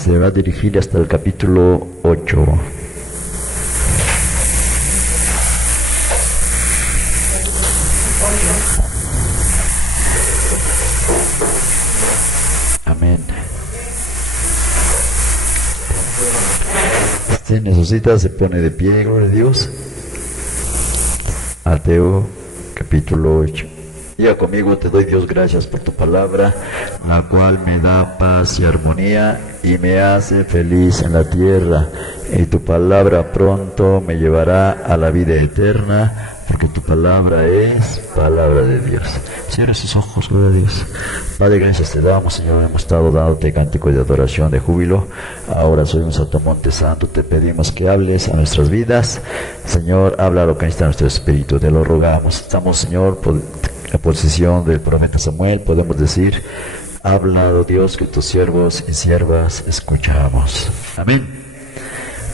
se va a dirigir hasta el capítulo 8. Amén. Si necesita, se pone de pie, gloria a Dios. Mateo, capítulo 8. Diga conmigo: te doy, Dios, gracias por tu palabra, la cual me da paz y armonía y me hace feliz en la tierra. Y tu palabra pronto me llevará a la vida eterna, porque tu palabra es palabra de Dios. Cierra sus ojos, gloria a Dios. Padre, gracias te damos, Señor. Hemos estado dándote cántico de adoración, de júbilo. Ahora subimos a tu monte santo. Te pedimos que hables a nuestras vidas. Señor, habla lo que necesita nuestro espíritu. Te lo rogamos. Estamos, Señor, por la posición del profeta Samuel. Podemos decir: ha hablado Dios, que tus siervos y siervas escuchamos. Amén.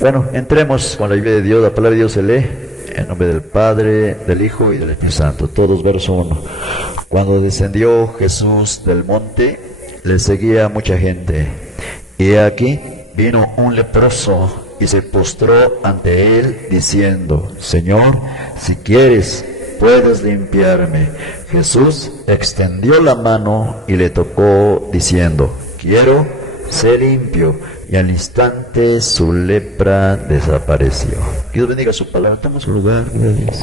Bueno, entremos con la Biblia de Dios. La palabra de Dios se lee en nombre del Padre, del Hijo y del Espíritu Santo. Todos, verso 1. Cuando descendió Jesús del monte, le seguía mucha gente. Y aquí vino un leproso y se postró ante él, diciendo: Señor, si quieres, puedes limpiarme. Jesús extendió la mano y le tocó, diciendo: quiero, sé limpio. Y al instante su lepra desapareció. Dios bendiga su palabra. Estamos en lugar, gloria a Dios.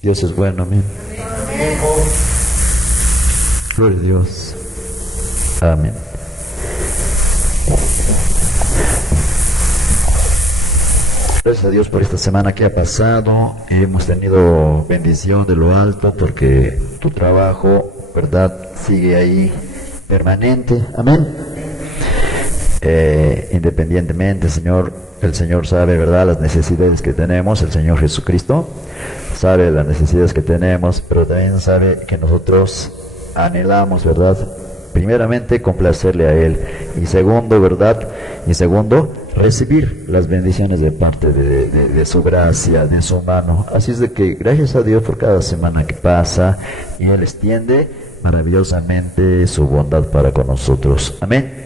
Dios es bueno, amén. Gloria a Dios. Amén. Gracias a Dios por esta semana que ha pasado. Hemos tenido bendición de lo alto, porque tu trabajo, ¿verdad?, sigue ahí permanente. Amén. Independientemente, Señor, el Señor sabe, ¿verdad?, las necesidades que tenemos. El Señor Jesucristo sabe las necesidades que tenemos, pero también sabe que nosotros anhelamos, ¿verdad?, primeramente complacerle a Él, y segundo, ¿verdad?, recibir las bendiciones de parte de su gracia, de su mano. Así es de que gracias a Dios por cada semana que pasa, y Él extiende maravillosamente su bondad para con nosotros. Amén.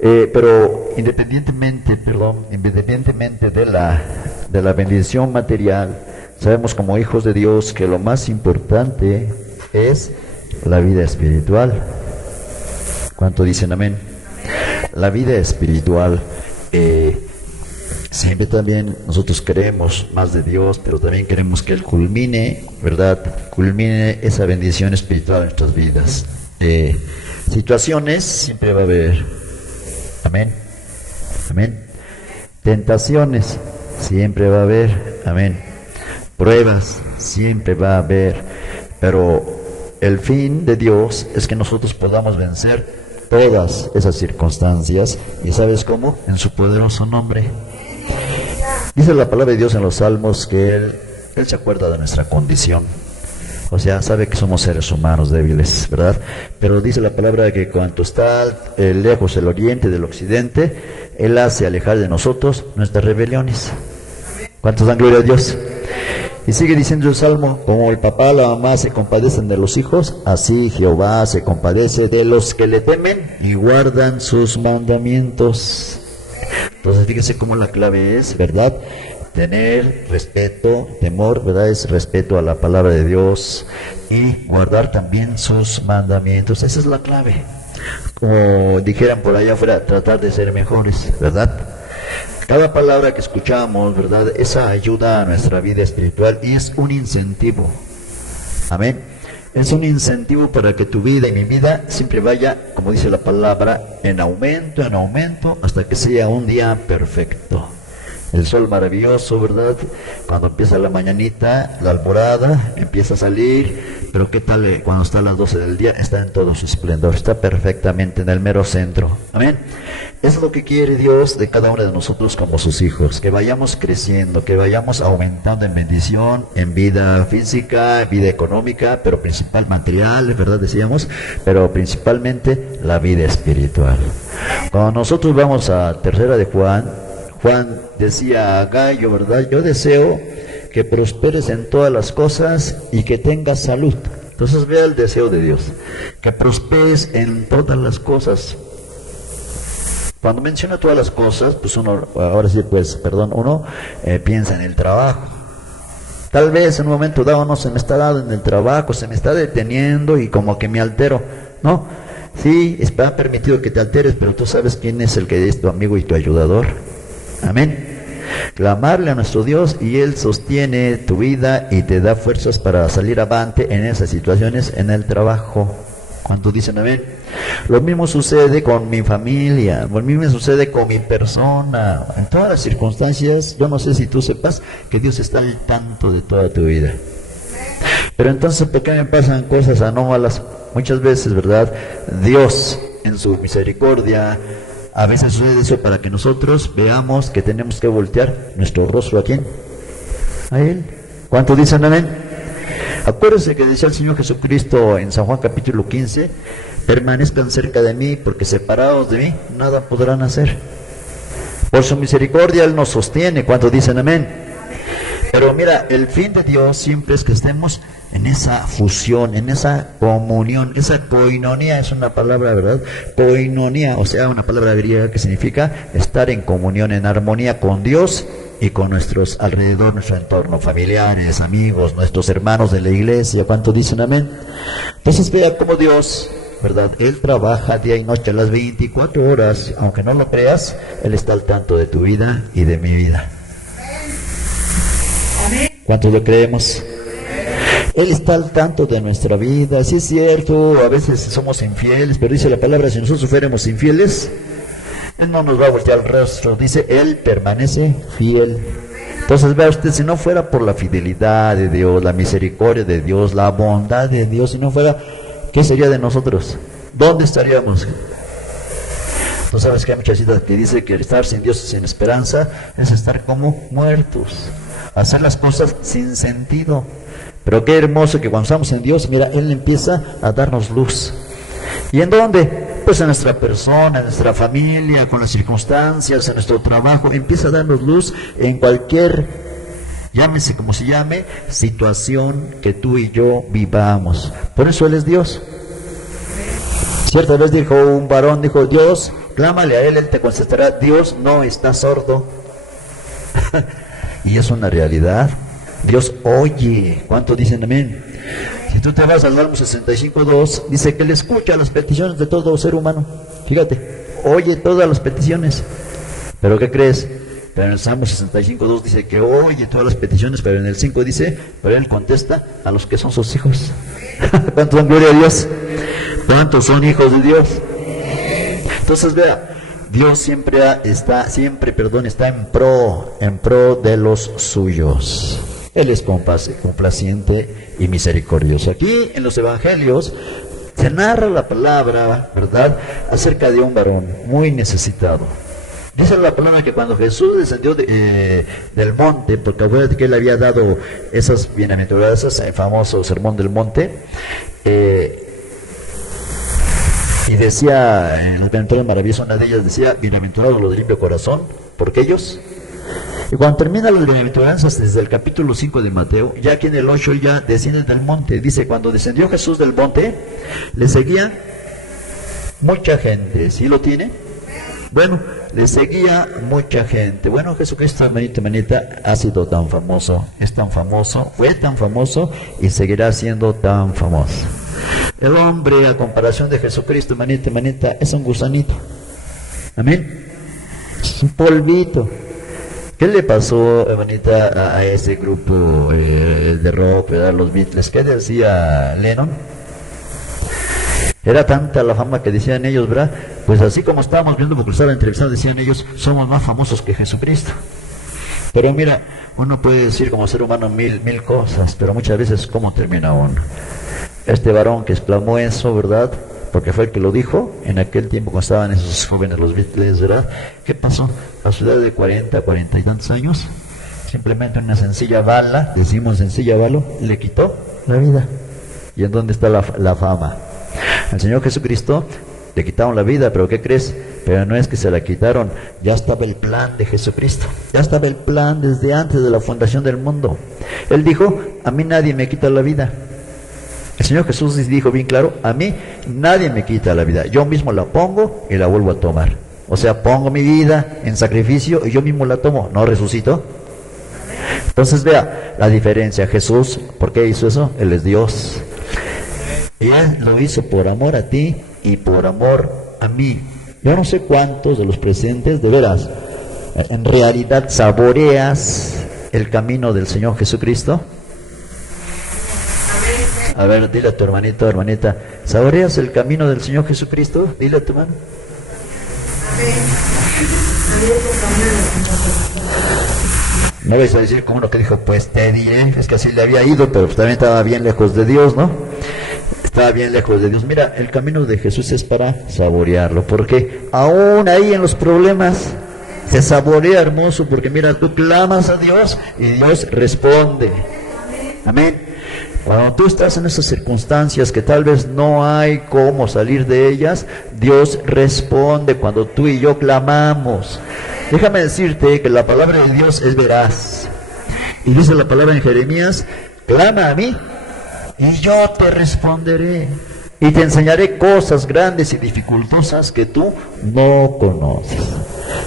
Pero independientemente de la bendición material, sabemos como hijos de Dios que lo más importante es la vida espiritual. ¿Cuánto dicen amén? La vida espiritual. Siempre también nosotros queremos más de Dios, pero también queremos que Él culmine, ¿verdad?, culmine esa bendición espiritual en nuestras vidas. Situaciones siempre va a haber. Amén. Amén. Tentaciones siempre va a haber. Amén. Pruebas siempre va a haber. Pero el fin de Dios es que nosotros podamos vencer todas esas circunstancias. ¿Y sabes cómo? En su poderoso nombre. Dice la palabra de Dios en los Salmos que Él se acuerda de nuestra condición. O sea, sabe que somos seres humanos débiles, ¿verdad? Pero dice la palabra que cuanto está lejos el oriente del occidente, Él hace alejar de nosotros nuestras rebeliones. ¿Cuántos dan gloria a Dios? Y sigue diciendo el Salmo: como el papá o la mamá se compadecen de los hijos, así Jehová se compadece de los que le temen y guardan sus mandamientos. Entonces fíjese cómo la clave es, ¿verdad?, tener respeto, temor, ¿verdad?, es respeto a la palabra de Dios, y guardar también sus mandamientos. Esa es la clave. Como dijeran por allá afuera, tratar de ser mejores, ¿verdad? Cada palabra que escuchamos, ¿verdad?, esa ayuda a nuestra vida espiritual, y es un incentivo. Amén. Es un incentivo para que tu vida y mi vida siempre vaya, como dice la palabra, en aumento, hasta que sea un día perfecto. El sol maravilloso, ¿verdad?, cuando empieza la mañanita, la alborada, empieza a salir, pero ¿qué tal cuando está a las 12 del día? Está en todo su esplendor, está perfectamente en el mero centro. Amén. Eso es lo que quiere Dios de cada uno de nosotros como sus hijos, que vayamos creciendo, que vayamos aumentando en bendición, en vida física, vida económica, pero principal material, ¿verdad?, decíamos, pero principalmente la vida espiritual. Cuando nosotros vamos a tercera de Juan decía a Gallo, ¿verdad?, yo deseo que prosperes en todas las cosas y que tengas salud. Entonces vea el deseo de Dios, que prosperes en todas las cosas. Cuando menciona todas las cosas, pues uno, ahora sí, pues, perdón, uno piensa en el trabajo. Tal vez en un momento dado no se me está dando en el trabajo, se me está deteniendo y como que me altero, ¿no? Sí, está permitido que te alteres, pero tú sabes quién es el que es tu amigo y tu ayudador. Amén. Clamarle a nuestro Dios y Él sostiene tu vida y te da fuerzas para salir avante en esas situaciones en el trabajo. ¿Cuántos dicen amén? Lo mismo sucede con mi familia, lo mismo sucede con mi persona. En todas las circunstancias, yo no sé si tú sepas que Dios está al tanto de toda tu vida. Pero entonces, ¿por qué me pasan cosas anómalas? Muchas veces, ¿verdad? Dios, en su misericordia, a veces sucede eso para que nosotros veamos que tenemos que voltear nuestro rostro ¿a quién? A Él. ¿Cuántos dicen amén? Acuérdense que decía el Señor Jesucristo en San Juan capítulo 15, permanezcan cerca de mí, porque separados de mí nada podrán hacer. Por su misericordia Él nos sostiene. ¿Cuántos dicen amén? Pero mira, el fin de Dios siempre es que estemos en esa fusión, en esa comunión, esa koinonía es una palabra, ¿verdad? Koinonía, o sea, una palabra griega que significa estar en comunión, en armonía con Dios y con nuestros alrededor, nuestro entorno, familiares, amigos, nuestros hermanos de la iglesia. ¿Cuántos dicen amén? Entonces vea cómo Dios, ¿verdad? Él trabaja día y noche a las 24 horas, aunque no lo creas, Él está al tanto de tu vida y de mi vida. ¿Cuántos lo creemos? Él está al tanto de nuestra vida. Sí es cierto, a veces somos infieles, pero dice la palabra, si nosotros fuéramos infieles, Él no nos va a voltear el rostro. Dice, Él permanece fiel. Entonces vea usted, si no fuera por la fidelidad de Dios, la misericordia de Dios, la bondad de Dios, si no fuera, ¿qué sería de nosotros? ¿Dónde estaríamos? Tú sabes que hay muchas citas que dice que estar sin Dios y sin esperanza es estar como muertos, hacer las cosas sin sentido. Pero qué hermoso que cuando estamos en Dios, mira, Él empieza a darnos luz. ¿Y en dónde? Pues en nuestra persona, en nuestra familia, con las circunstancias, en nuestro trabajo. Empieza a darnos luz en cualquier, llámese como se llame, situación que tú y yo vivamos. Por eso Él es Dios. Cierta vez dijo un varón, dijo, Dios, clámale a Él, Él te contestará. Dios no está sordo. Y es una realidad. Dios oye. ¿Cuántos dicen amén? Si tú te vas al Salmo 65:2, dice que Él escucha las peticiones de todo ser humano. Fíjate, oye todas las peticiones. ¿Pero qué crees? Pero en el Salmo 65:2 dice que oye todas las peticiones, pero en el 5 dice, pero Él contesta a los que son sus hijos. ¿Cuántos son gloria a Dios? ¿Cuántos son hijos de Dios? Entonces vea, Dios siempre está en pro de los suyos. Él es complaciente y misericordioso. Aquí en los evangelios se narra la palabra, ¿verdad?, acerca de un varón muy necesitado. Dice la palabra que cuando Jesús descendió del monte, porque acuérdate que Él había dado esas bienaventuranzas, el famoso sermón del monte, y decía, en las bienaventuranzas maravillosas, una de ellas decía, bienaventurados los de limpio corazón, porque ellos... Y cuando termina las bienaventuranzas desde el capítulo 5 de Mateo, ya aquí en el 8 ya desciende del monte. Dice, cuando descendió Jesús del monte, le seguía mucha gente. ¿Sí lo tiene? Bueno, le seguía mucha gente. Bueno, Jesucristo, hermanita, ha sido tan famoso, es tan famoso, fue tan famoso y seguirá siendo tan famoso. El hombre, a comparación de Jesucristo, hermanita, es un gusanito. Amén. Es un polvito. ¿Qué le pasó, hermanita, a ese grupo de rock, ¿verdad? Los Beatles? ¿Qué decía Lennon? Era tanta la fama que decían ellos, ¿verdad? Pues así como estábamos viendo, porque estaba entrevistado, decían ellos, somos más famosos que Jesucristo. Pero mira, uno puede decir como ser humano mil cosas, pero muchas veces, ¿cómo termina uno? Este varón que exclamó eso, ¿verdad?, porque fue el que lo dijo en aquel tiempo cuando estaban esos jóvenes, los Beatles, ¿verdad? ¿Qué pasó? A su edad de 40 y tantos años, simplemente una sencilla bala, decimos sencilla bala, le quitó la vida. ¿Y en dónde está la fama? Al Señor Jesucristo le quitaron la vida, pero ¿qué crees? Pero no es que se la quitaron, ya estaba el plan de Jesucristo, ya estaba el plan desde antes de la fundación del mundo. Él dijo, a mí nadie me quita la vida. El Señor Jesús dijo bien claro, a mí nadie me quita la vida, yo mismo la pongo y la vuelvo a tomar. O sea, pongo mi vida en sacrificio y yo mismo la tomo, no resucito. Entonces vea la diferencia. Jesús, ¿por qué hizo eso? Él es Dios. Y Él lo hizo por amor a ti y por amor a mí. Yo no sé cuántos de los presentes, de veras, en realidad saboreas el camino del Señor Jesucristo. A ver, dile a tu hermanito, hermanita, ¿saboreas el camino del Señor Jesucristo? Dile a tu hermano. No vais a decir como uno que dijo, pues te diré, es que así le había ido, pero pues también estaba bien lejos de Dios, ¿no? Estaba bien lejos de Dios. Mira, el camino de Jesús es para saborearlo, porque aún ahí en los problemas se saborea hermoso, porque mira, tú clamas a Dios y Dios responde. Amén. Cuando tú estás en esas circunstancias que tal vez no hay cómo salir de ellas, Dios responde cuando tú y yo clamamos. Déjame decirte que la palabra de Dios es veraz. Y dice la palabra en Jeremías, clama a mí y yo te responderé. Y te enseñaré cosas grandes y dificultosas que tú no conoces.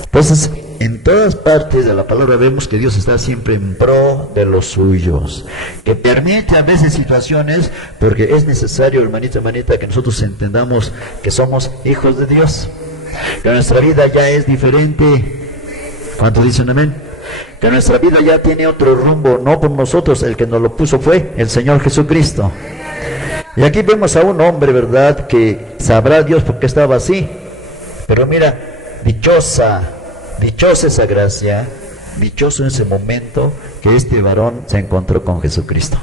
Entonces, en todas partes de la palabra vemos que Dios está siempre en pro de los suyos, que permite a veces situaciones, porque es necesario, hermanito, hermanita, que nosotros entendamos que somos hijos de Dios, que nuestra vida ya es diferente. ¿Cuántos dicen amén? Que nuestra vida ya tiene otro rumbo, no por nosotros, el que nos lo puso fue el Señor Jesucristo. Y aquí vemos a un hombre, ¿verdad?, que sabrá Dios por qué estaba así, pero mira, dichosa esa gracia, dichoso ese momento que este varón se encontró con Jesucristo.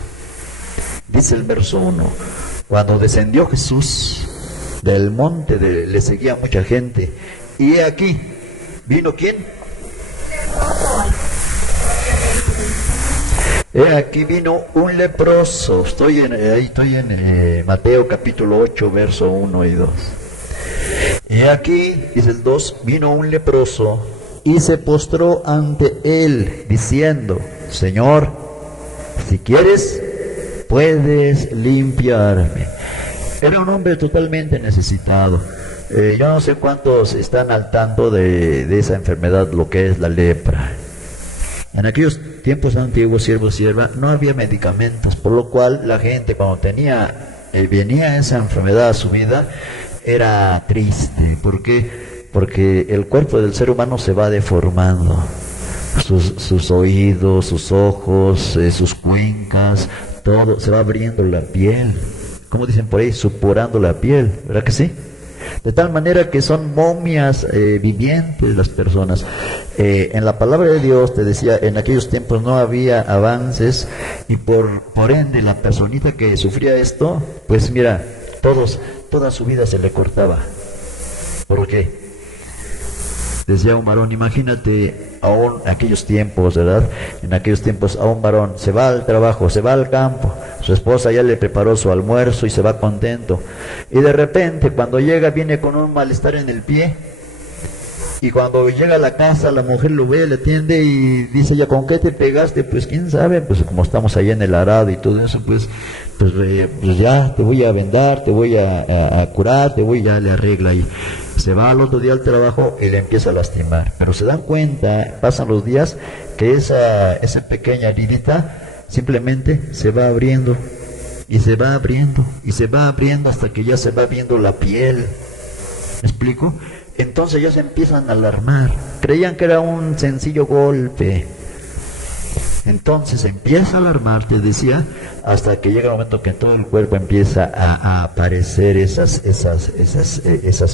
Dice el verso 1, cuando descendió Jesús del monte, le seguía mucha gente, y he aquí, ¿vino quién? He aquí vino un leproso. Estoy en Mateo capítulo 8, verso 1 y 2. Y aquí, dice el 2, vino un leproso y se postró ante él, diciendo, Señor, si quieres, puedes limpiarme. Era un hombre totalmente necesitado. Yo no sé cuántos están al tanto de esa enfermedad, lo que es la lepra. En aquellos tiempos antiguos, siervo, sierva, no había medicamentos, por lo cual la gente cuando venía esa enfermedad a su vida, era triste. ¿Por qué? Porque el cuerpo del ser humano se va deformando. Sus oídos, sus ojos, sus cuencas, todo, se va abriendo la piel. ¿Cómo dicen por ahí? Supurando la piel, ¿verdad que sí? De tal manera que son momias vivientes las personas. En la palabra de Dios te decía, en aquellos tiempos no había avances y por ende la personita que sufría esto, pues mira, toda su vida se le cortaba. ¿Por qué? Decía un varón, imagínate aún en aquellos tiempos, ¿verdad? En aquellos tiempos a un varón se va al trabajo, se va al campo, su esposa ya le preparó su almuerzo y se va contento. Y de repente cuando llega viene con un malestar en el pie. Y cuando llega a la casa la mujer lo ve, le atiende y dice, ¿ya con qué te pegaste? Pues quién sabe, pues como estamos allá en el arado y todo eso, pues ya te voy a vendar, te voy a curar, ya le arregla y se va al otro día al trabajo y le empieza a lastimar. Pero se dan cuenta, pasan los días, que esa pequeña heridita simplemente se va abriendo y se va abriendo y se va abriendo hasta que ya se va viendo la piel. ¿Me explico? Entonces ya se empiezan a alarmar. Creían que era un sencillo golpe. Entonces empieza a alarmar, te decía, hasta que llega el momento que en todo el cuerpo empieza a aparecer esas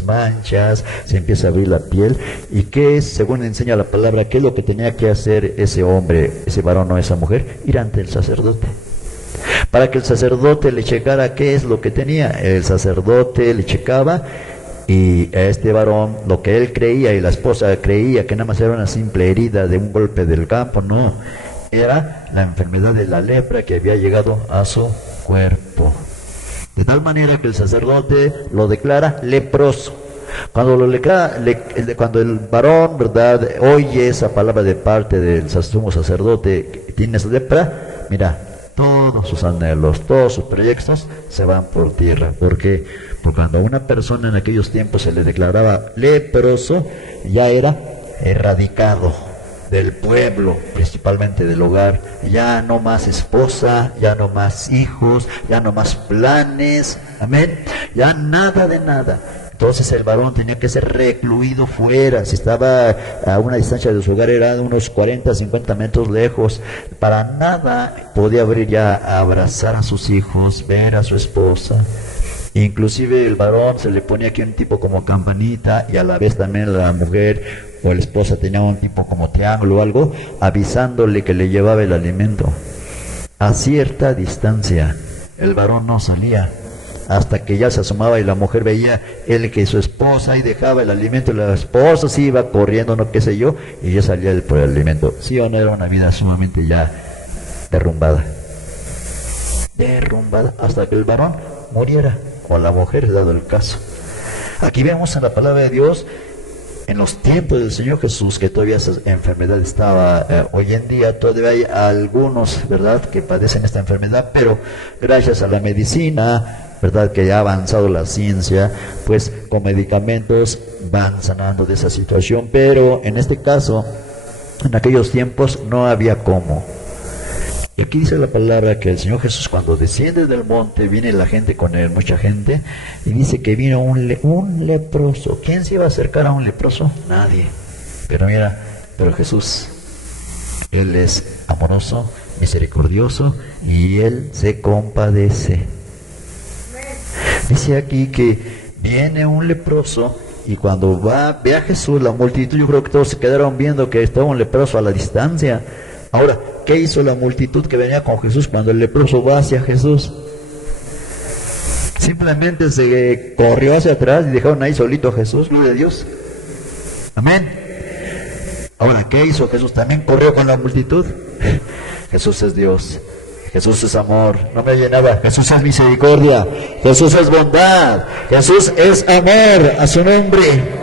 manchas, se empieza a abrir la piel. ¿Y qué es, según enseña la palabra, qué es lo que tenía que hacer ese hombre, ese varón o esa mujer? Ir ante el sacerdote, para que el sacerdote le checara qué es lo que tenía. El sacerdote le checaba y a este varón, lo que él creía y la esposa creía que nada más era una simple herida de un golpe del campo, no, era la enfermedad de la lepra que había llegado a su cuerpo. De tal manera que el sacerdote lo declara leproso. Cuando cuando el varón, ¿verdad?, oye esa palabra de parte del sumo sacerdote que tienes lepra, mira, todos sus anhelos, todos sus proyectos se van por tierra. ¿Por qué? Porque cuando a una persona en aquellos tiempos se le declaraba leproso, ya era erradicado del pueblo, principalmente del hogar. Ya no más esposa, ya no más hijos, ya no más planes, amén, ya nada de nada. Entonces el varón tenía que ser recluido fuera. Si estaba a una distancia de su hogar, era de unos 40, 50 metros lejos. Para nada podía abrir ya a abrazar a sus hijos, ver a su esposa. Inclusive el varón se le ponía aquí un tipo como campanita, y a la vez también la mujer o la esposa tenía un tipo como triángulo o algo, avisándole que le llevaba el alimento. A cierta distancia el varón no salía, hasta que ya se asomaba y la mujer veía él que su esposa y dejaba el alimento, y la esposa sí iba corriendo, no qué sé yo, y ya salía él por el alimento. Sí o no, era una vida sumamente ya derrumbada, hasta que el varón muriera, o la mujer, dado el caso. Aquí vemos en la palabra de Dios, en los tiempos del Señor Jesús, que todavía esa enfermedad estaba. Hoy en día todavía hay algunos, ¿verdad?, que padecen esta enfermedad, pero gracias a la medicina, ¿verdad?, que ya ha avanzado la ciencia, pues con medicamentos van sanando de esa situación. Pero en este caso, en aquellos tiempos no había cómo. Y aquí dice la palabra que el Señor Jesús, cuando desciende del monte, viene la gente con él, mucha gente, y dice que vino un leproso. ¿Quién se iba a acercar a un leproso? Nadie. Pero mira, pero Jesús, Él es amoroso, misericordioso, y Él se compadece. Dice aquí que viene un leproso, y cuando ve a Jesús, la multitud, yo creo que todos se quedaron viendo que estaba un leproso a la distancia. Ahora, ¿qué hizo la multitud que venía con Jesús cuando el leproso va hacia Jesús? Simplemente se corrió hacia atrás y dejaron ahí solito a Jesús. Gloria a Dios. Amén. Ahora, ¿qué hizo Jesús? También corrió con la multitud. Jesús es Dios. Jesús es amor. No me llenaba. Jesús es misericordia. Jesús es bondad. Jesús es amor. A su nombre.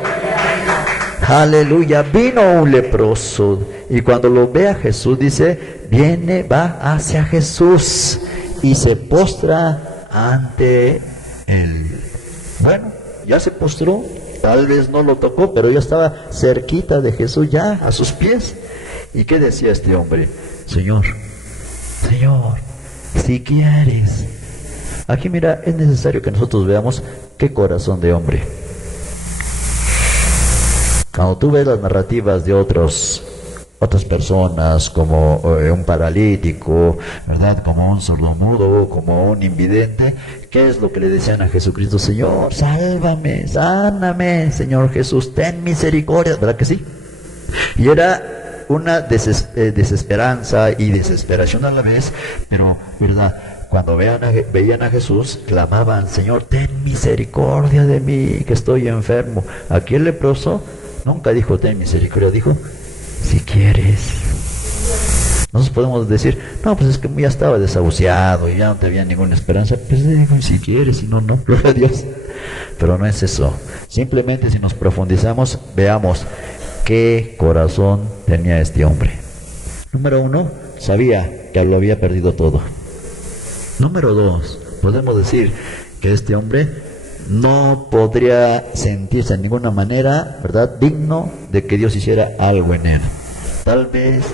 Aleluya. Vino un leproso, y cuando lo ve a Jesús, dice, va hacia Jesús y se postra ante él. Bueno, ya se postró, tal vez no lo tocó, pero ya estaba cerquita de Jesús, ya a sus pies. ¿Y qué decía este hombre? Señor, si quieres. Aquí mira, es necesario que nosotros veamos qué corazón de hombre. Cuando tú ves las narrativas de otras personas, como un paralítico, ¿verdad?, como un sordomudo, como un invidente, ¿qué es lo que le decían a Jesucristo? Señor, sálvame, sáname, Señor Jesús, ten misericordia, ¿verdad que sí? Y era una desesperanza y desesperación a la vez, pero, ¿verdad?, cuando veían a Jesús, clamaban, Señor, ten misericordia de mí, que estoy enfermo. Aquí el leproso nunca dijo, ten misericordia, dijo, si quieres. Nosotros podemos decir, no, pues es que ya estaba desahuciado y ya no tenía ninguna esperanza. Pues digo, si quieres, si no, no, gloria a Dios. Pero no es eso. Simplemente, si nos profundizamos, veamos qué corazón tenía este hombre. Número 1, sabía que lo había perdido todo. Número 2, podemos decir que este hombre no podría sentirse de ninguna manera, ¿verdad?, digno de que Dios hiciera algo en él. Tal vez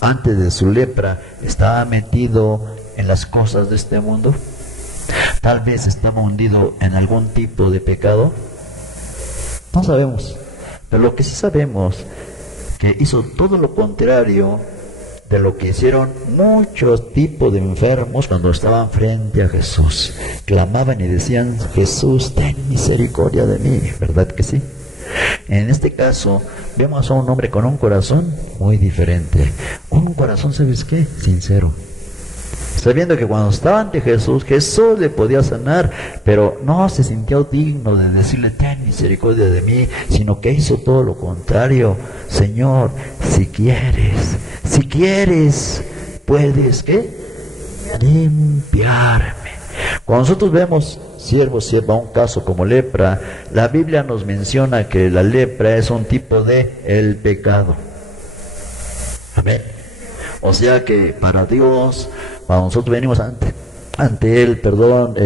antes de su lepra estaba metido en las cosas de este mundo. Tal vez estaba hundido en algún tipo de pecado. No sabemos. Pero lo que sí sabemos, que hizo todo lo contrario de lo que hicieron muchos tipos de enfermos cuando estaban frente a Jesús. Clamaban y decían, Jesús, ten misericordia de mí, ¿verdad que sí? En este caso, vemos a un hombre con un corazón muy diferente. Un corazón, ¿sabes qué? Sincero. Sabiendo que cuando estaba ante Jesús, Jesús le podía sanar, pero no se sintió digno de decirle, ten misericordia de mí, sino que hizo todo lo contrario. Señor, si quieres, puedes, ¿qué? Limpiarme. Cuando nosotros vemos sierva, un caso como lepra, la Biblia nos menciona que la lepra es un tipo de el pecado. Amén. O sea que para Dios, cuando nosotros venimos ante Él, perdón,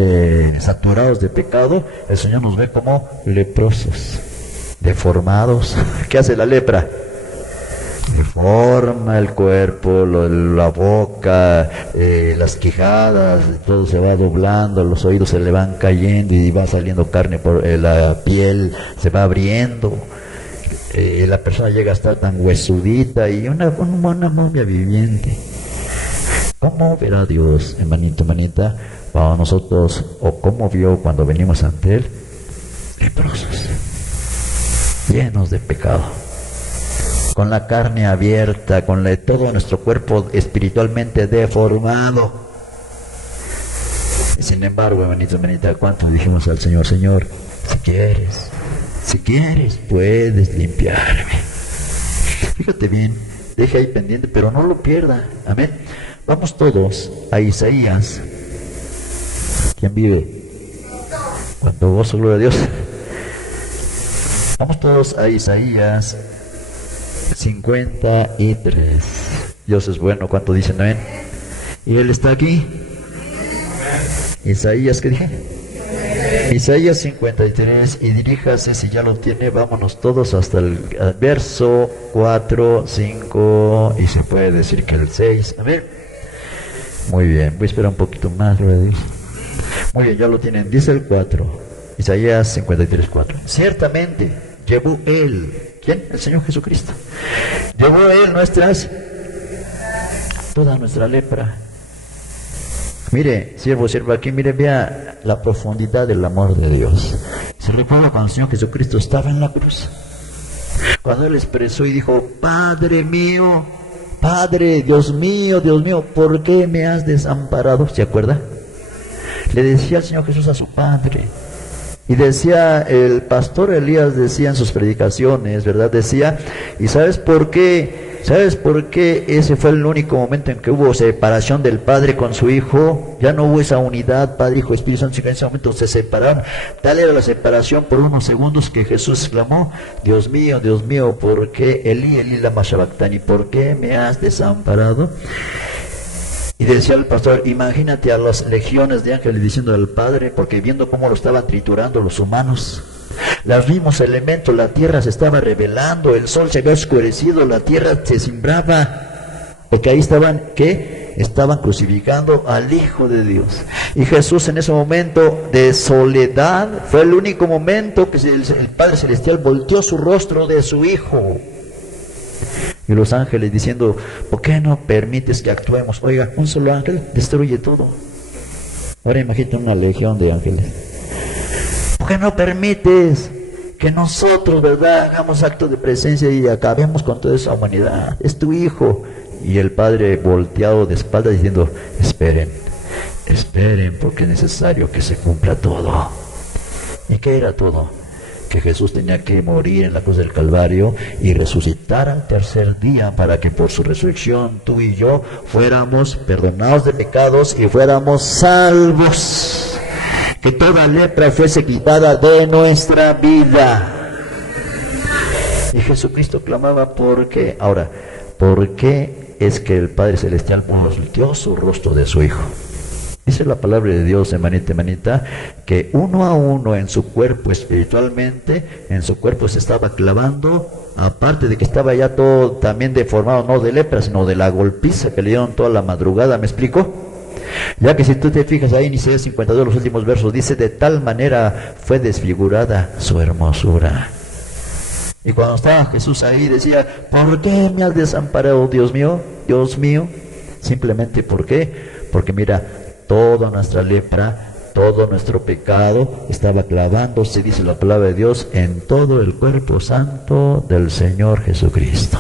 saturados de pecado, el Señor nos ve como leprosos, deformados. ¿Qué hace la lepra? Deforma el cuerpo, la boca, las quijadas, todo se va doblando, los oídos se le van cayendo y va saliendo carne por la piel, se va abriendo. La persona llega a estar tan huesudita y una momia viviente. ¿Cómo verá Dios, hermanito, hermanita, para nosotros, o cómo vio cuando venimos ante Él? Leprosos, llenos de pecado, con la carne abierta, con todo nuestro cuerpo espiritualmente deformado. Y sin embargo, hermanito, hermanita, ¿cuánto dijimos al Señor? Señor, si quieres, puedes limpiarme. Fíjate bien, deja ahí pendiente, pero no lo pierda. Amén. Vamos todos a Isaías. ¿Quién vive? Cuánto gozo, gloria a Dios. Vamos todos a Isaías 53. Dios es bueno, ¿cuánto dicen amén? ¿Y Él está aquí? Isaías, ¿qué dije? Isaías 53, y diríjase, si ya lo tiene, vámonos todos hasta el verso 4, 5, y se puede decir que el 6, amén. Muy bien, voy a esperar un poquito más, gloria a Dios. Muy bien, ya lo tienen, dice el 4, Isaías 53, 4. Ciertamente llevó Él, ¿quién? El Señor Jesucristo. Llevó Él toda nuestra lepra. Mire, siervo, aquí, mire, vea la profundidad del amor de Dios. Se recuerda cuando el Señor Jesucristo estaba en la cruz, cuando Él expresó y dijo: Padre mío, Padre, Dios mío, ¿por qué me has desamparado? ¿Se acuerda? Le decía el Señor Jesús a su Padre. Y decía, el pastor Elías decía en sus predicaciones, ¿verdad? Decía, ¿y sabes por qué? ¿Sabes por qué ese fue el único momento en que hubo separación del Padre con su Hijo? Ya no hubo esa unidad, Padre, Hijo, Espíritu Santo, en ese momento se separaron. Tal era la separación por unos segundos que Jesús exclamó: Dios mío, ¿por qué Elí, lama sabactani? ¿Por qué me has desamparado? Y decía el pastor, imagínate a las legiones de ángeles diciendo al Padre, porque viendo cómo lo estaban triturando los humanos, los mismos elementos, la tierra se estaba revelando, el sol se había oscurecido, la tierra se cimbraba, porque ahí estaban, ¿qué? Estaban crucificando al Hijo de Dios. Y Jesús, en ese momento de soledad, fue el único momento que el Padre Celestial volteó su rostro de su Hijo. Y los ángeles diciendo: ¿por qué no permites que actuemos? Oiga, un solo ángel destruye todo. Ahora imagínate una legión de ángeles. ¿Por qué no permites que nosotros, verdad, hagamos actos de presencia y acabemos con toda esa humanidad? Es tu Hijo. Y el Padre volteado de espaldas diciendo: esperen, porque es necesario que se cumpla todo. ¿Y qué era todo? Que Jesús tenía que morir en la cruz del Calvario y resucitar al tercer día, para que por su resurrección tú y yo fuéramos perdonados de pecados y fuéramos salvos. Que toda lepra fuese quitada de nuestra vida. Y Jesucristo clamaba: ¿por qué? Ahora, ¿por qué es que el Padre Celestial volteó su rostro de su Hijo? Dice la palabra de Dios, hermanita, que uno a uno en su cuerpo espiritualmente, en su cuerpo se estaba clavando, aparte de que estaba ya todo también deformado, no de lepra, sino de la golpiza que le dieron toda la madrugada. ¿Me explico? Ya que si tú te fijas ahí en Isaías 52, los últimos versos, dice: de tal manera fue desfigurada su hermosura. Y cuando estaba Jesús ahí decía: ¿por qué me has desamparado, Dios mío? Simplemente, ¿por qué? Porque mira, toda nuestra lepra, todo nuestro pecado estaba clavándose, dice la palabra de Dios, en todo el cuerpo santo del Señor Jesucristo.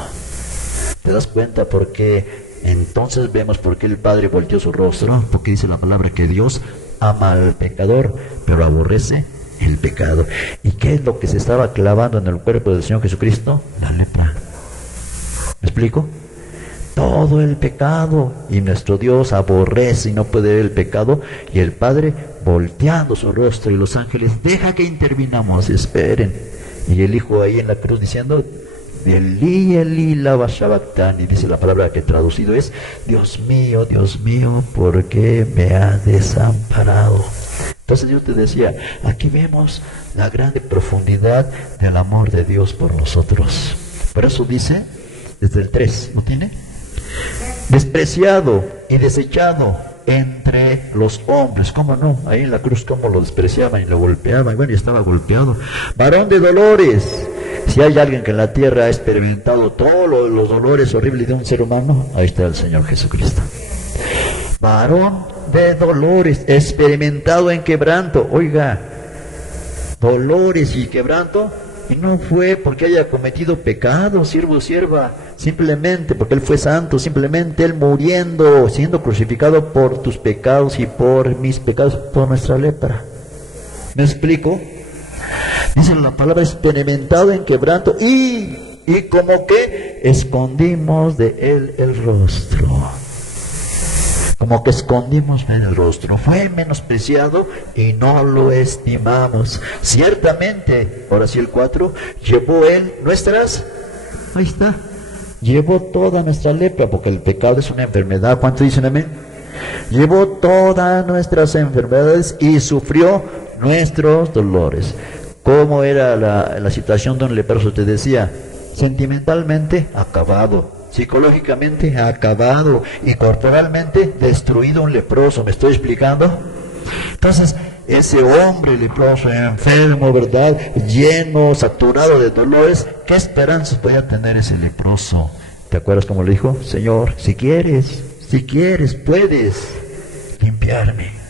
¿Te das cuenta por qué? Entonces vemos por qué el Padre volteó su rostro, porque dice la palabra que Dios ama al pecador, pero aborrece el pecado. ¿Y qué es lo que se estaba clavando en el cuerpo del Señor Jesucristo? La lepra. ¿Me explico? Todo el pecado, y nuestro Dios aborrece y no puede ver el pecado, y el Padre volteando su rostro, y los ángeles: deja que intervinamos, esperen. Y el Hijo ahí en la cruz diciendo: de Elí, Elí, lama sabactani, dice la palabra que traducido es: Dios mío, ¿por qué me has desamparado? Entonces yo te decía, aquí vemos la grande profundidad del amor de Dios por nosotros. Por eso dice, desde el 3, ¿no tiene? Despreciado y desechado entre los hombres. ¿Cómo no? Ahí en la cruz, cómo lo despreciaban y lo golpeaban. Bueno, y estaba golpeado. Varón de dolores. Si hay alguien que en la tierra ha experimentado todos los dolores horribles de un ser humano, ahí está el Señor Jesucristo. Varón de dolores, experimentado en quebranto. Oiga, dolores y quebranto, y no fue porque haya cometido pecado, siervo o sierva, simplemente porque Él fue santo, simplemente Él muriendo, siendo crucificado por tus pecados y por mis pecados, por nuestra lepra. ¿Me explico? Dice la palabra: experimentado en quebranto, y como que escondimos de Él el rostro. Como que escondimos en el rostro. Fue menospreciado y no lo estimamos. Ciertamente, ahora sí el 4, llevó Él nuestras, ahí está, llevó toda nuestra lepra, porque el pecado es una enfermedad. ¿Cuántos dicen amén? Llevó todas nuestras enfermedades y sufrió nuestros dolores. ¿Cómo era la situación de un leproso? Te decía, sentimentalmente acabado, psicológicamente acabado y corporalmente destruido un leproso. ¿Me estoy explicando? Entonces, ese hombre leproso, enfermo, ¿verdad?, lleno, saturado de dolores, ¿qué esperanzas podía tener ese leproso? ¿Te acuerdas cómo le dijo? Señor, si quieres, puedes limpiarme.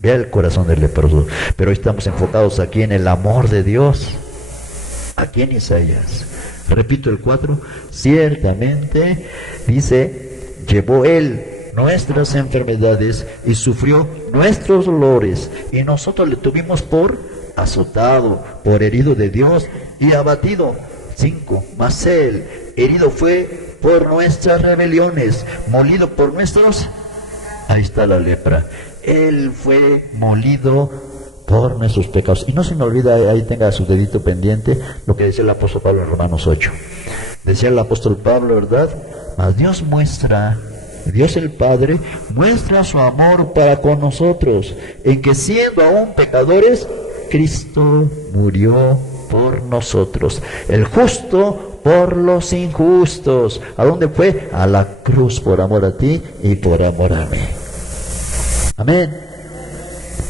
Vea el corazón del leproso. Pero hoy estamos enfocados aquí en el amor de Dios, aquí en Isaías. Repito el 4, ciertamente, dice, llevó Él nuestras enfermedades y sufrió nuestros dolores, y nosotros le tuvimos por azotado, por herido de Dios y abatido. 5, mas Él herido fue por nuestras rebeliones, molido por nuestros, ahí está la lepra, Él fue molido por nuestros pecados. Y no se me olvida, ahí tenga su dedito pendiente, lo que decía el apóstol Pablo en Romanos 8. Decía el apóstol Pablo, ¿verdad? Mas Dios el Padre muestra su amor para con nosotros, en que siendo aún pecadores, Cristo murió por nosotros, el justo por los injustos. ¿A dónde fue? A la cruz, por amor a ti y por amor a mí. Amén.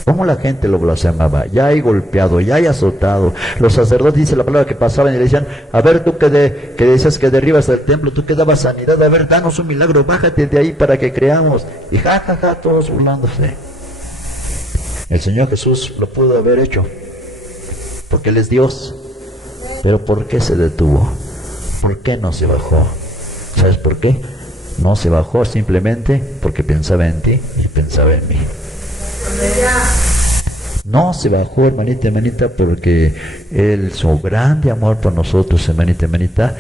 ¿Cómo la gente lo blasfemaba? Ya hay golpeado, ya hay azotado. Los sacerdotes, dice la palabra, que pasaban y le decían: a ver, tú que decías que derribas el templo, tú que dabas sanidad, a ver, danos un milagro, bájate de ahí para que creamos. Y todos burlándose. El Señor Jesús lo pudo haber hecho, porque Él es Dios. Pero ¿por qué se detuvo? ¿Por qué no se bajó? ¿Sabes por qué? No se bajó simplemente porque pensaba en ti y pensaba en mí. No se bajó, hermanita, porque su grande amor por nosotros, hermanita,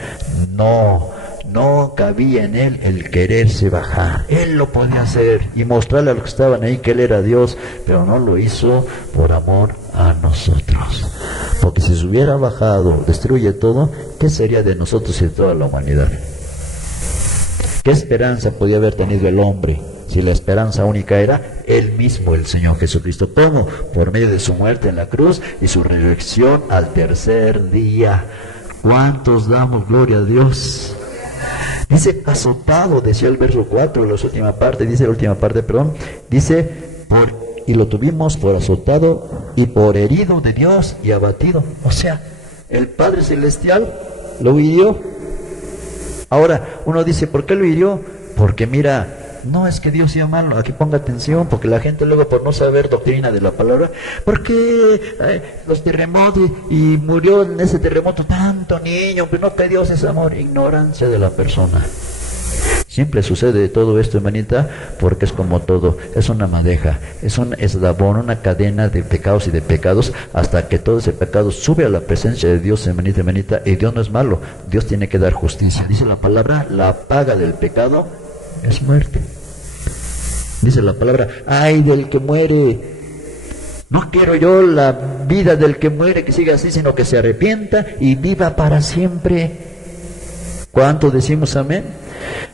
no cabía en Él el quererse bajar. Él lo podía hacer y mostrarle a los que estaban ahí que Él era Dios, pero no lo hizo por amor a nosotros. Porque si se hubiera bajado, destruye todo, ¿qué sería de nosotros y de toda la humanidad? ¿Qué esperanza podía haber tenido el hombre si la esperanza única era Él mismo, el Señor Jesucristo? ¿Cómo? Por medio de su muerte en la cruz y su resurrección al tercer día. ¿Cuántos damos gloria a Dios? Dice azotado, decía el verso 4, la última parte, dice, y lo tuvimos por azotado y por herido de Dios y abatido. O sea, el Padre Celestial lo hirió. Ahora, uno dice, ¿por qué lo hirió? Porque mira, no es que Dios sea malo, aquí ponga atención, porque la gente luego, por no saber doctrina de la palabra, porque los terremotos y murió en ese terremoto tanto niño, pero no, que Dios es amor. Ignorancia de la persona. Siempre sucede todo esto, hermanita, porque es como todo, es una madeja, es un eslabón, una cadena de pecados y de pecados, hasta que todo ese pecado sube a la presencia de Dios, hermanita, y Dios no es malo, Dios tiene que dar justicia. Dice la palabra, la paga del pecado es muerte. Dice la palabra, ay del que muere. No quiero yo la vida del que muere que siga así, sino que se arrepienta y viva para siempre. ¿Cuánto decimos amén?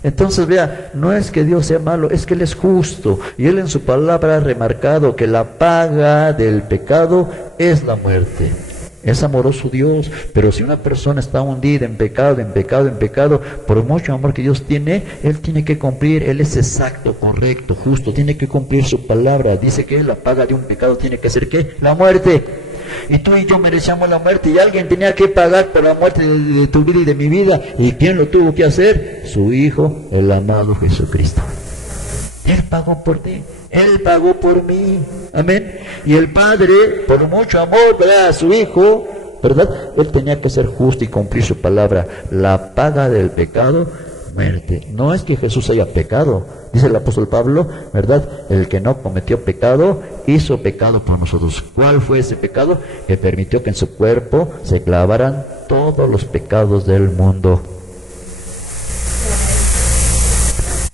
Entonces vea, no es que Dios sea malo, es que Él es justo. Y Él en su palabra ha remarcado que la paga del pecado es la muerte. Es amoroso Dios, pero si una persona está hundida en pecado, en pecado, en pecado, por mucho amor que Dios tiene, Él tiene que cumplir, Él es exacto, correcto, justo, tiene que cumplir su palabra. Dice que la paga de un pecado tiene que ser ¿qué? La muerte. Y tú y yo merecíamos la muerte y alguien tenía que pagar por la muerte de tu vida y de mi vida. ¿Y quién lo tuvo que hacer? Su Hijo, el amado Jesucristo. Él pagó por ti, Él pagó por mí, amén. Y el Padre, por mucho amor, ¿verdad?, a su Hijo, ¿verdad?, Él tenía que ser justo y cumplir su palabra. La paga del pecado, muerte. No es que Jesús haya pecado, dice el apóstol Pablo, ¿verdad?, el que no cometió pecado, hizo pecado por nosotros. ¿Cuál fue ese pecado? Que permitió que en su cuerpo se clavaran todos los pecados del mundo.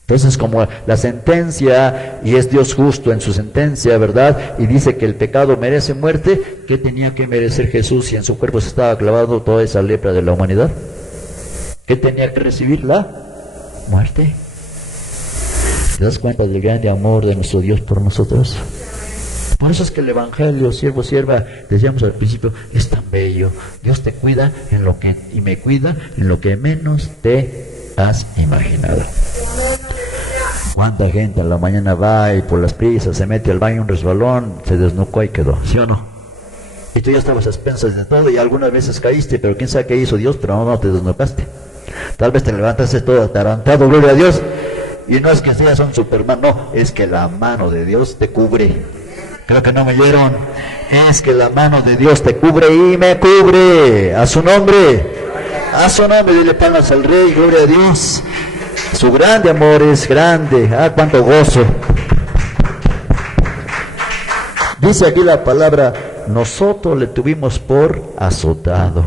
Entonces, como la sentencia, y es Dios justo en su sentencia, ¿verdad?, y dice que el pecado merece muerte, ¿qué tenía que merecer Jesús si en su cuerpo se estaba clavando toda esa lepra de la humanidad? ¿Qué tenía que recibir? La muerte. ¿Te das cuenta del grande amor de nuestro Dios por nosotros? Por eso es que el Evangelio, siervo, sierva, decíamos al principio, es tan bello. Dios te cuida en lo que, y me cuida en lo que menos te has imaginado. ¿Cuánta gente a la mañana va y por las prisas se mete al baño un resbalón, se desnucó y quedó? ¿Sí o no? Y tú ya estabas a expensas de todo y algunas veces caíste, pero quién sabe qué hizo Dios, pero no te desnucaste. Tal vez te levantaste todo atarantado, gloria a Dios. Y no es que seas un Superman, no, es que la mano de Dios te cubre. Creo que no me oyeron. Es que la mano de Dios te cubre y me cubre. A su nombre. A su nombre, dile palmas al Rey, gloria a Dios. Su grande amor es grande. Ah, cuánto gozo. Dice aquí la palabra, nosotros le tuvimos por azotado.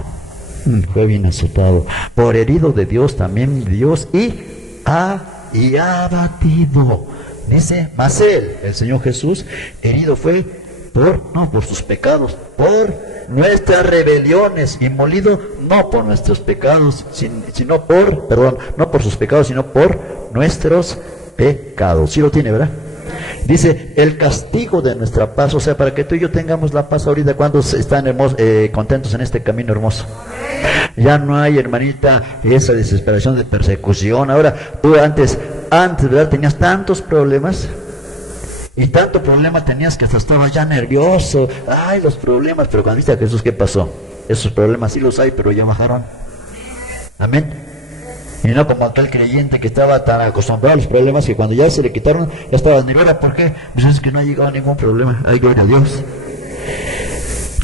Fue bien azotado. Por herido de Dios también Dios y abatido. Dice, mas Él, el Señor Jesús, herido fue por sus pecados, por nuestras rebeliones, y molido no por nuestros pecados, no por sus pecados, sino por nuestros pecados. Sí lo tiene, ¿verdad? Dice, el castigo de nuestra paz, o sea, para que tú y yo tengamos la paz ahorita. ¿Cuántos están contentos en este camino hermoso? Ya no hay, hermanita, esa desesperación de persecución. Ahora, tú antes, ¿verdad?, tenías tantos problemas, y tanto problema tenías que hasta estabas ya nervioso. Ay, los problemas, pero cuando viste a Jesús, ¿qué pasó? Esos problemas sí los hay, pero ya bajaron. Amén. Y no como aquel creyente que estaba tan acostumbrado a los problemas que cuando ya se le quitaron, ya estaba nervioso. ¿Por qué? Pues es que no ha llegado ningún problema. Ay, gloria a Dios.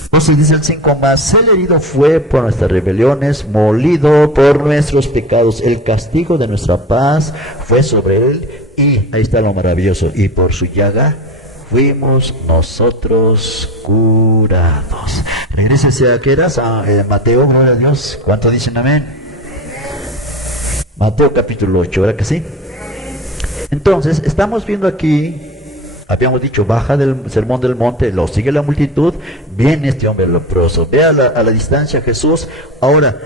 Entonces dice el 5, mas el herido fue por nuestras rebeliones, molido por nuestros pecados. El castigo de nuestra paz fue sobre él, y ahí está lo maravilloso, y por su llaga fuimos nosotros curados. Regrésese a que eras a Mateo, gloria a Dios. ¿Cuánto dicen amén? Mateo capítulo 8, ¿verdad que sí? Entonces, estamos viendo aquí, habíamos dicho, baja del sermón del monte, lo sigue la multitud, viene este hombre leproso, ve a la distancia Jesús. Ahora,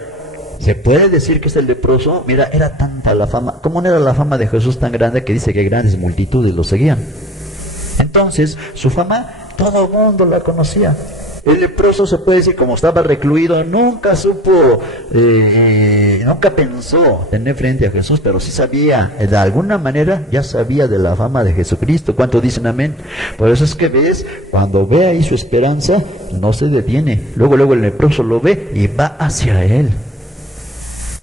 ¿se puede decir que es el leproso? Mira, era tanta la fama, ¿cómo no era la fama de Jesús tan grande que dice que grandes multitudes lo seguían? Entonces, su fama, todo el mundo la conocía. El leproso, se puede decir, como estaba recluido, nunca supo, nunca pensó tener frente a Jesús, pero sí sabía, de alguna manera ya sabía de la fama de Jesucristo. ¿Cuánto dicen amén? Por eso es que ves, cuando ve ahí su esperanza, no se detiene. Luego el leproso lo ve y va hacia él.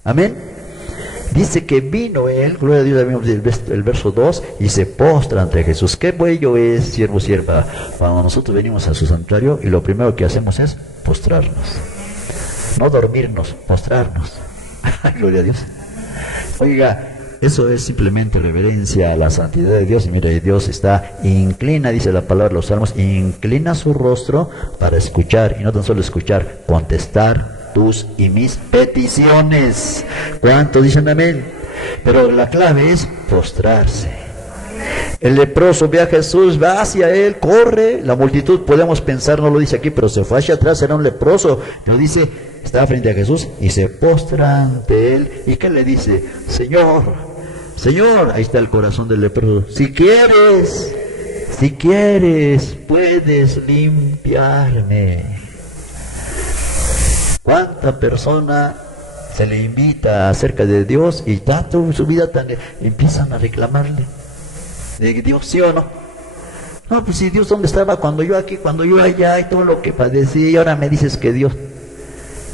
Amén. Dice que vino él, gloria a Dios, vimos el verso 2, y se postra ante Jesús. Qué bello es, siervo, sierva, cuando nosotros venimos a su santuario y lo primero que hacemos es postrarnos. No dormirnos, postrarnos. Gloria a Dios. Oiga, eso es simplemente reverencia a la santidad de Dios. Y mire, Dios inclina, dice la palabra de los salmos, inclina su rostro para escuchar, y no tan solo escuchar, contestar tus y mis peticiones. ¿Cuánto dicen amén? Pero la clave es postrarse. El leproso ve a Jesús, va hacia él, corre. La multitud, podemos pensar, no lo dice aquí, pero se fue hacia atrás, era un leproso. Pero dice, está frente a Jesús y se postra ante él. ¿Y qué le dice? Señor, Señor, ahí está el corazón del leproso. Si quieres, puedes limpiarme. ¿Cuánta persona se le invita acerca de Dios y tanto su vida empiezan a reclamarle de Dios, ¿sí o no? No, pues si Dios, ¿dónde estaba cuando yo aquí, cuando yo allá y todo lo que padecí, y ahora me dices que Dios?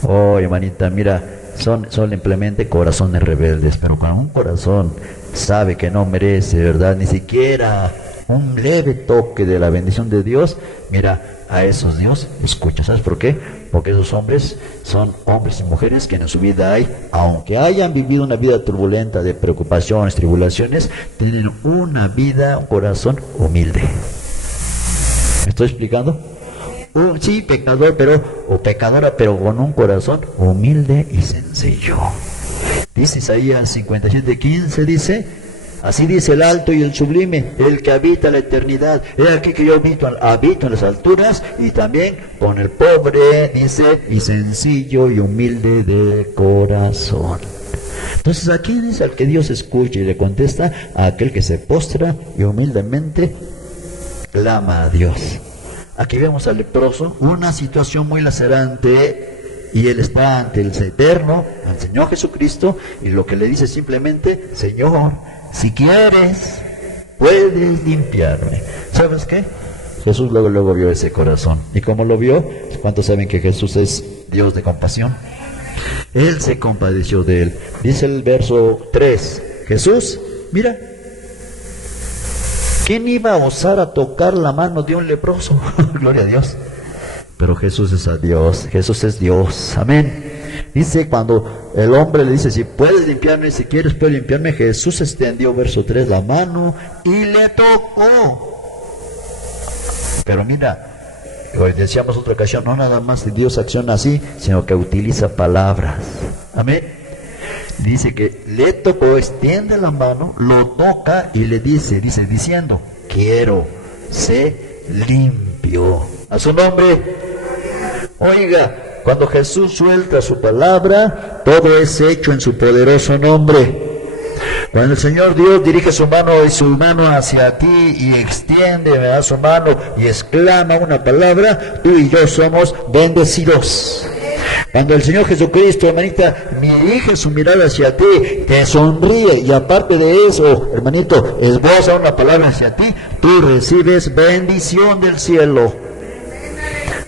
Oh, hermanita, mira, son simplemente corazones rebeldes, pero cuando un corazón sabe que no merece, ¿verdad?, ni siquiera un leve toque de la bendición de Dios, mira, a esos Dios escucha. ¿Sabes por qué? Porque esos hombres son hombres y mujeres que en su vida aunque hayan vivido una vida turbulenta de preocupaciones, tribulaciones, tienen una vida, un corazón humilde. ¿Me estoy explicando? Sí, pecador, o pecadora, pero con un corazón humilde y sencillo. Dice Isaías 57:15, dice: así dice el alto y el sublime, el que habita la eternidad. He aquí que yo habito en las alturas, y también con el pobre, dice, y sencillo y humilde de corazón. Entonces aquí dice al que Dios escucha y le contesta, a aquel que se postra y humildemente clama a Dios. Aquí vemos al leproso, una situación muy lacerante, y él está ante el Eterno, al Señor Jesucristo, y lo que le dice simplemente: Señor, si quieres, puedes limpiarme. ¿Sabes qué? Jesús luego vio ese corazón. ¿Y cómo lo vio? ¿Cuántos saben que Jesús es Dios de compasión? Él se compadeció de él. Dice el verso 3, Jesús, mira, ¿quién iba a osar a tocar la mano de un leproso? Gloria a Dios. Pero Jesús es a Dios, Jesús es Dios, amén. Dice, cuando el hombre le dice: si puedes limpiarme, si quieres puedes limpiarme, Jesús extendió, verso 3, la mano y le tocó. Pero mira, hoy decíamos otra ocasión, no nada más Dios acciona así, sino que utiliza palabras, amén. Dice que le tocó, extiende la mano, lo toca y le dice diciendo: quiero, sé limpio. A su nombre. Oiga, cuando Jesús suelta su palabra, todo es hecho en su poderoso nombre. Cuando el Señor Dios dirige su mano hacia ti y extiende, ¿verdad?, su mano y exclama una palabra, tú y yo somos bendecidos. Cuando el Señor Jesucristo, hermanita, dirige su mirada hacia ti, te sonríe, y aparte de eso, hermanito, esboza una palabra hacia ti, tú recibes bendición del cielo.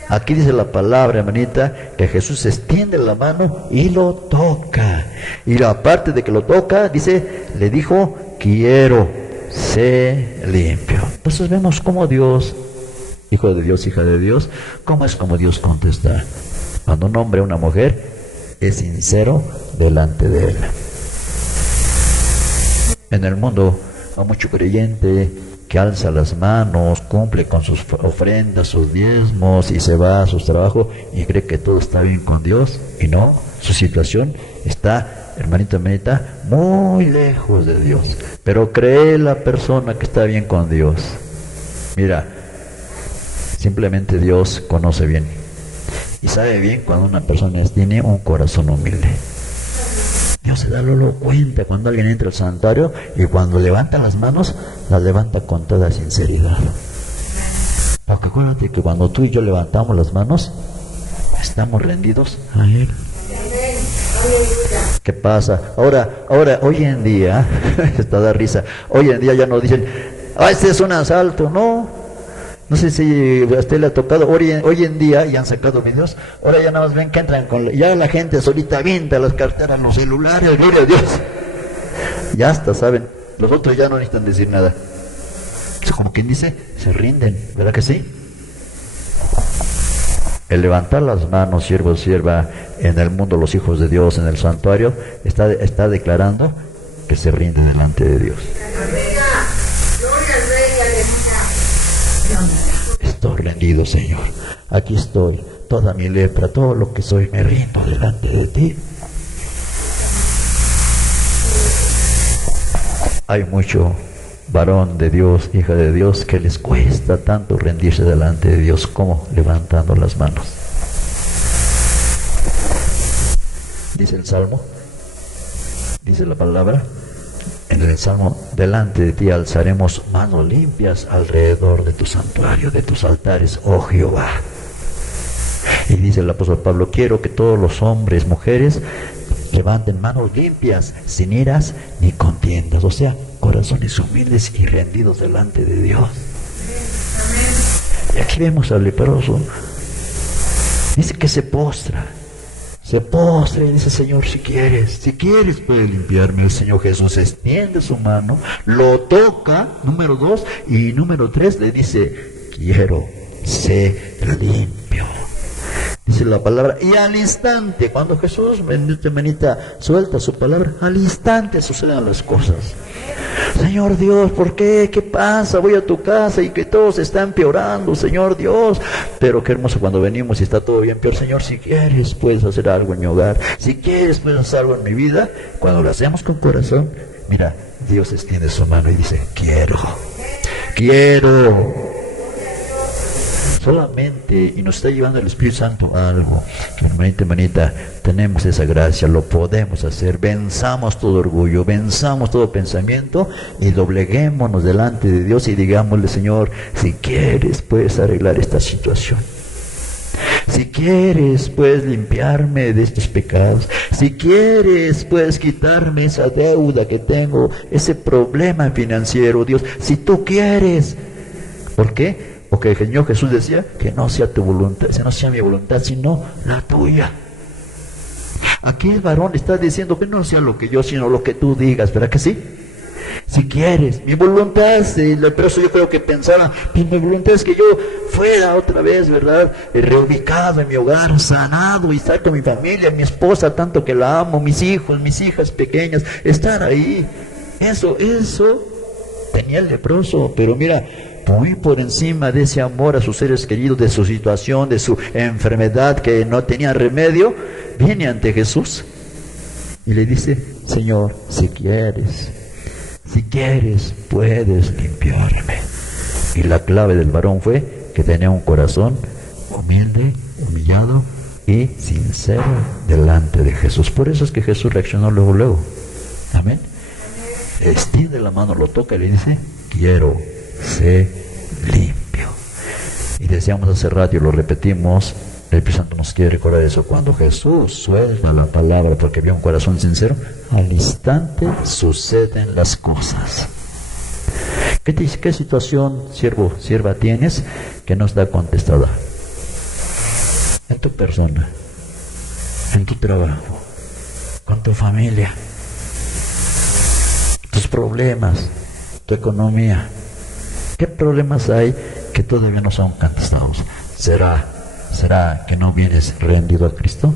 Aquí dice la palabra, hermanita, que Jesús extiende la mano y lo toca. Y aparte de que lo toca, dice, le dijo: quiero, sé limpio. Entonces vemos cómo Dios, hijo de Dios, hija de Dios, cómo es como Dios contesta. Cuando un hombre o una mujer es sincero delante de él. En el mundo hay mucho creyente que alza las manos, cumple con sus ofrendas, sus diezmos, y se va a sus trabajos y cree que todo está bien con Dios, y no, su situación está, hermanito, hermanita, muy lejos de Dios. Pero cree la persona que está bien con Dios. Mira, simplemente Dios conoce bien y sabe bien cuando una persona tiene un corazón humilde. Dios se da luego cuenta cuando alguien entra al santuario, y cuando levanta las manos, las levanta con toda sinceridad. Porque acuérdate que cuando tú y yo levantamos las manos, estamos rendidos a Él. ¿Qué pasa? Ahora, hoy en día, esto da risa, hoy en día ya no dicen: este es un asalto, no. No sé si a usted le ha tocado, hoy en día, y han sacado videos, ahora ya nada más ven que entran ya la gente solita avienta las carteras, los celulares, gloria a Dios. Ya hasta saben, los otros ya no necesitan decir nada. Como quien dice, se rinden, ¿verdad que sí? El levantar las manos, siervo, sierva, en el mundo, los hijos de Dios, en el santuario, está declarando que se rinde delante de Dios. Estoy rendido, Señor. Aquí estoy, toda mi lepra, todo lo que soy, me rindo delante de ti. Hay mucho varón de Dios, hija de Dios, que les cuesta tanto rendirse delante de Dios como levantando las manos. Dice el Salmo, dice la palabra, en el Salmo, delante de ti alzaremos manos limpias alrededor de tu santuario, de tus altares, oh Jehová. Y dice el apóstol Pablo, quiero que todos los hombres, mujeres, levanten manos limpias, sin iras ni contiendas, o sea, corazones humildes y rendidos delante de Dios. Y aquí vemos al leproso, dice que se postra y dice, Señor, si quieres puedes limpiarme. El Señor Jesús extiende su mano, lo toca, número 2, y número 3 le dice, quiero ser limpio. Dice la palabra, y al instante, cuando Jesús, bendita, suelta su palabra, al instante suceden las cosas. Señor Dios, ¿por qué? ¿Qué pasa? Voy a tu casa y que todo se está empeorando, Señor Dios. Pero qué hermoso cuando venimos y está todo bien peor. Señor, si quieres puedes hacer algo en mi hogar, si quieres puedes hacer algo en mi vida. Cuando lo hacemos con corazón, mira, Dios extiende su mano y dice, quiero. Solamente, y nos está llevando el Espíritu Santo a algo. Hermanita, tenemos esa gracia, lo podemos hacer. Venzamos todo orgullo, venzamos todo pensamiento y dobleguémonos delante de Dios y digámosle, Señor, si quieres puedes arreglar esta situación. Si quieres puedes limpiarme de estos pecados. Si quieres puedes quitarme esa deuda que tengo, ese problema financiero, Dios. Si tú quieres. ¿Por qué? Porque el Señor Jesús decía que no sea tu voluntad, que no sea mi voluntad, sino la tuya. Aquí el varón está diciendo que no sea lo que yo, sino lo que tú digas, ¿verdad que sí? Si quieres, mi voluntad, pero eso yo creo que pensaba, mi voluntad es que yo fuera otra vez, ¿verdad? Reubicado en mi hogar, sanado y estar con mi familia, mi esposa, tanto que la amo, mis hijos, mis hijas pequeñas, estar ahí. Eso tenía el leproso, pero mira, muy por encima de ese amor a sus seres queridos, de su situación, de su enfermedad que no tenía remedio, viene ante Jesús y le dice, Señor, si quieres puedes limpiarme. Y la clave del varón fue que tenía un corazón humilde, humillado y sincero delante de Jesús. Por eso es que Jesús reaccionó luego. Amén. Extiende la mano, lo toca y le dice, quiero ser limpio. Y decíamos hace rato y lo repetimos, el Espíritu Santo nos quiere recordar eso. Cuando Jesús suelta la palabra porque vio un corazón sincero, al instante suceden las cosas. ¿Qué situación, siervo, sierva, tienes que no está contestada? En tu persona, en tu trabajo, con tu familia, tus problemas, tu economía. ¿Qué problemas hay que todavía no son contestados? ¿Será que no vienes rendido a Cristo?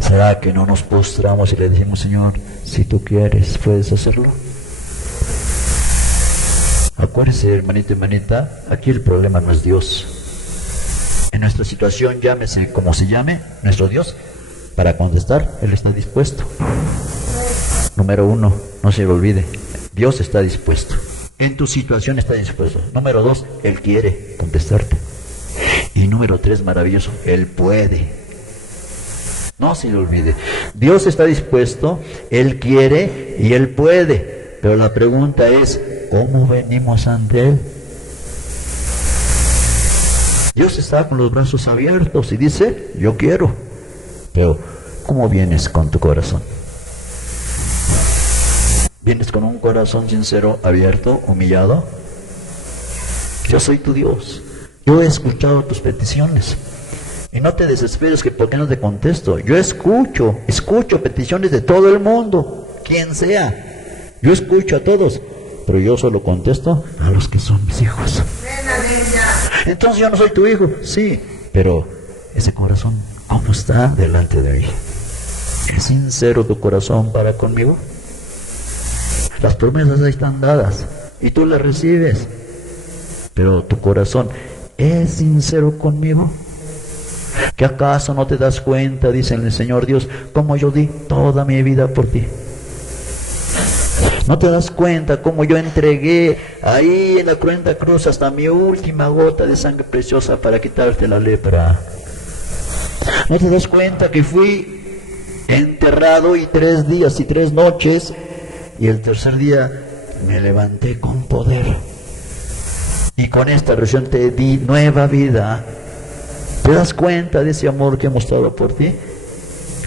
¿Será que no nos postramos y le decimos, Señor, si tú quieres, puedes hacerlo? Acuérdense, hermanita, aquí el problema no es Dios. En nuestra situación, llámese como se llame, nuestro Dios, para contestar, Él está dispuesto. Número 1, no se lo olvide, Dios está dispuesto. En tu situación está dispuesto. Número 2, Él quiere contestarte. Y número 3, maravilloso, Él puede. No se lo olvide. Dios está dispuesto, Él quiere y Él puede. Pero la pregunta es, ¿cómo venimos ante Él? Dios está con los brazos abiertos y dice, yo quiero. Pero, ¿cómo vienes con tu corazón? ¿Vienes con un corazón sincero, abierto, humillado? Yo soy tu Dios. Yo he escuchado tus peticiones. Y no te desesperes que por qué no te contesto. Yo escucho peticiones de todo el mundo, quien sea. Yo escucho a todos, pero yo solo contesto a los que son mis hijos. Entonces yo no soy tu hijo, sí, pero ese corazón, ¿cómo está delante de mí? ¿Es sincero tu corazón para conmigo? Las promesas ahí están dadas y tú las recibes, pero tu corazón ¿es sincero conmigo? ¿Que acaso no te das cuenta, dice el Señor Dios, cómo yo di toda mi vida por ti? ¿No te das cuenta cómo yo entregué ahí en la cruenta cruz hasta mi última gota de sangre preciosa para quitarte la lepra? ¿No te das cuenta que fui enterrado y 3 días y 3 noches y el tercer día me levanté con poder? Y con esta resurrección te di nueva vida. ¿Te das cuenta de ese amor que hemos dado por ti?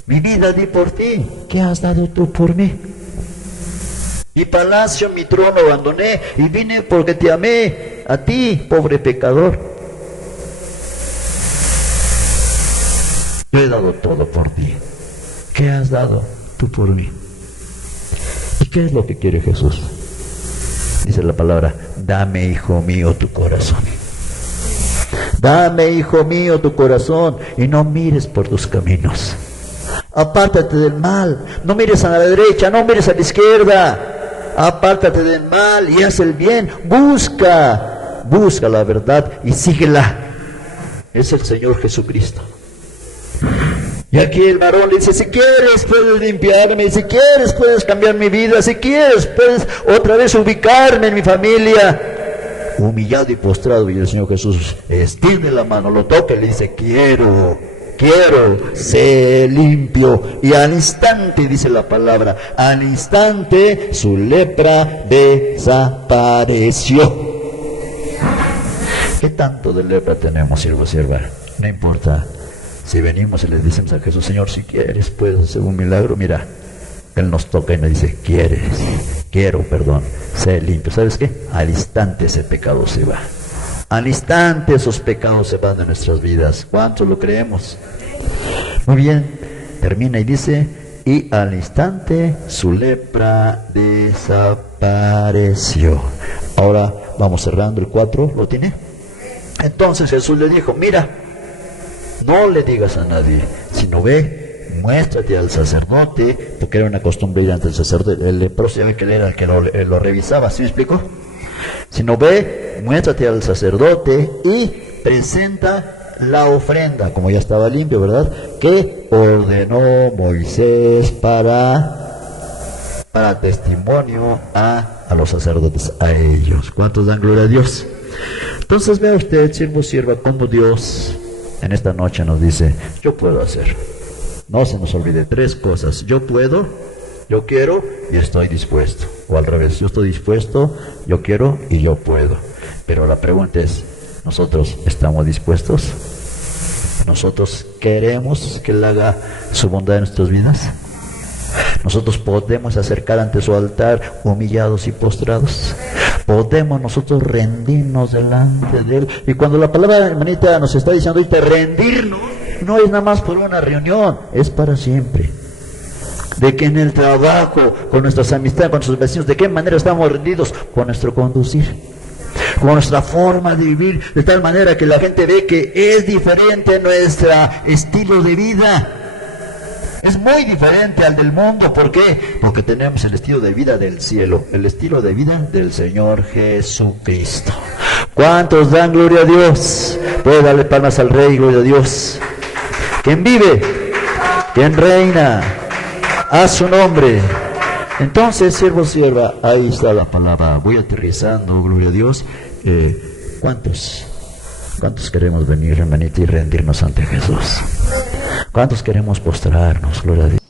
Mi vida di por ti. ¿Qué has dado tú por mí? Mi palacio, mi trono abandoné y vine porque te amé a ti, pobre pecador. Yo he dado todo por ti. ¿Qué has dado tú por mí? ¿Y qué es lo que quiere Jesús? Dice la palabra: dame, hijo mío, tu corazón. Dame, hijo mío, tu corazón, y no mires por tus caminos. Apártate del mal, no mires a la derecha, no mires a la izquierda. Apártate del mal y haz el bien. Busca la verdad y síguela. Es el Señor Jesucristo. Y aquí el varón dice: si quieres puedes limpiarme, si quieres puedes cambiar mi vida, si quieres puedes otra vez ubicarme en mi familia. Humillado y postrado, y el Señor Jesús extiende la mano, lo toca y le dice: quiero, sé limpio. Y al instante, dice la palabra, al instante su lepra desapareció. ¿Qué tanto de lepra tenemos, siervo, sierva? No importa. Si venimos y le decimos a Jesús: Señor, si quieres puedes hacer un milagro, mira, Él nos toca y nos dice: quiero, sé limpio. ¿Sabes qué? Al instante ese pecado se va. Al instante esos pecados se van de nuestras vidas. ¿Cuántos lo creemos? Muy bien, termina y dice: y al instante su lepra desapareció. Ahora vamos cerrando el 4, ¿lo tiene? Entonces Jesús le dijo: mira, no le digas a nadie, sino ve, muéstrate al sacerdote, porque era una costumbre ir ante el sacerdote. El leproso, ya ve que él era el que lo revisaba, ¿sí me explico? Sino ve, muéstrate al sacerdote y presenta la ofrenda, como ya estaba limpio, ¿verdad?, que ordenó Moisés para testimonio a los sacerdotes, a ellos. ¿Cuántos dan gloria a Dios? Entonces vea usted, siervo, sierva, cuando Dios en esta noche nos dice: yo puedo hacer. No se nos olvide 3 cosas: yo puedo, yo quiero y estoy dispuesto. O al revés: yo estoy dispuesto, yo quiero y yo puedo. Pero la pregunta es: ¿nosotros estamos dispuestos? ¿Nosotros queremos que Él haga su bondad en nuestras vidas? ¿Nosotros podemos acercar ante su altar humillados y postrados? ¿Podemos nosotros rendirnos delante de Él? Y cuando la palabra, hermanita, nos está diciendo ahorita rendirnos, no es nada más por una reunión, es para siempre. De que en el trabajo, con nuestras amistades, con nuestros vecinos, ¿de qué manera estamos rendidos? Con nuestro conducir, con nuestra forma de vivir, de tal manera que la gente ve que es diferente nuestro estilo de vida. Es muy diferente al del mundo. ¿Por qué? Porque tenemos el estilo de vida del cielo, el estilo de vida del Señor Jesucristo. ¿Cuántos dan gloria a Dios? Puede darle palmas al Rey, gloria a Dios. ¿Quién vive? ¿Quién reina? A su nombre. Entonces, siervo, sierva, ahí está la palabra. Voy aterrizando, gloria a Dios. ¿Cuántos queremos venir, hermanita, y rendirnos ante Jesús? ¿Cuántos queremos postrarnos, gloria a Dios?